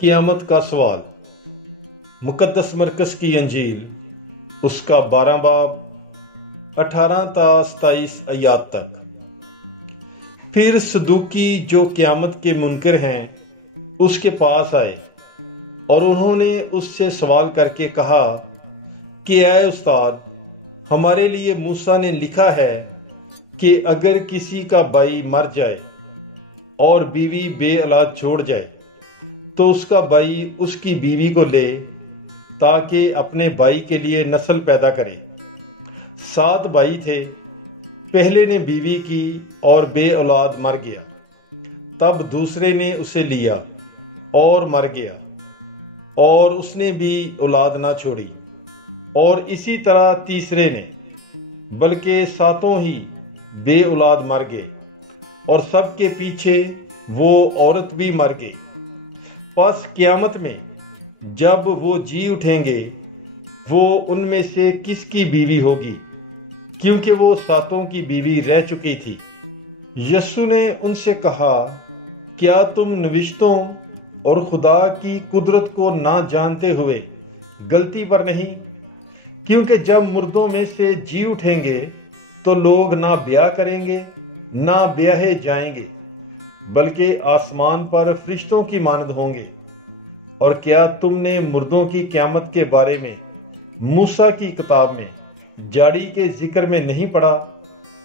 قیامت کا سوال۔ مقدس مرکز کی انجیل اس کا 12 باب 18 تا 27 آیات تک۔ پھر صدوقی جو قیامت کے منکر ہیں اس کے پاس آئے اور انہوں نے اس سے سوال کر کے کہا کہ اے استاد، ہمارے لیے موسیٰ نے لکھا ہے کہ اگر کسی کا بھائی مر جائے اور بیوی بے اولاد چھوڑ جائے تو اس کا بھائی اس کی بیوی کو لے تاکہ اپنے بھائی کے لیے نسل پیدا کرے۔ 7 بھائی تھے، پہلے نے بیوی کی اور بے اولاد مر گیا، تب دوسرے نے اسے لیا اور مر گیا اور اس نے بھی اولاد نہ چھوڑی، اور اسی طرح تیسرے نے، بلکہ 7 ہی بے اولاد مر گئے، اور سب کے پیچھے وہ عورت بھی مر گئی۔ پس قیامت میں جب وہ جی اٹھیں گے، وہ ان میں سے کس کی بیوی ہوگی، کیونکہ وہ 7 کی بیوی رہ چکی تھی۔ یسوع نے ان سے کہا، کیا تم نوشتوں اور خدا کی قدرت کو نہ جانتے ہوئے غلطی پر نہیں؟ کیونکہ جب مردوں میں سے جی اٹھیں گے تو لوگ نہ بیاہ کریں گے نہ بیاہے جائیں گے، بلکہ آسمان پر فرشتوں کی مانند ہوں گے۔ اور کیا تم نے مردوں کی قیامت کے بارے میں موسیٰ کی کتاب میں جاڑی کے ذکر میں نہیں پڑھا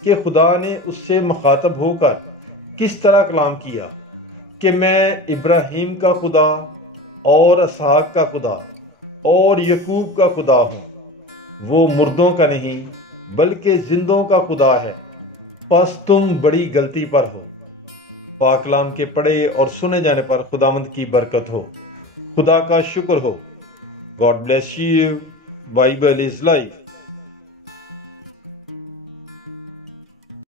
کہ خدا نے اس سے مخاطب ہو کر کس طرح کلام کیا کہ میں ابراہیم کا خدا اور اسحاق کا خدا اور یعقوب کا خدا ہوں؟ وہ مردوں کا نہیں بلکہ زندوں کا خدا ہے۔ پس تم بڑی غلطی پر ہو۔ پاک کلام کے پڑھے اور سنے جانے پر خداوند کی برکت ہو۔ خدا کا شکر ہو۔ God bless you. Bible is life.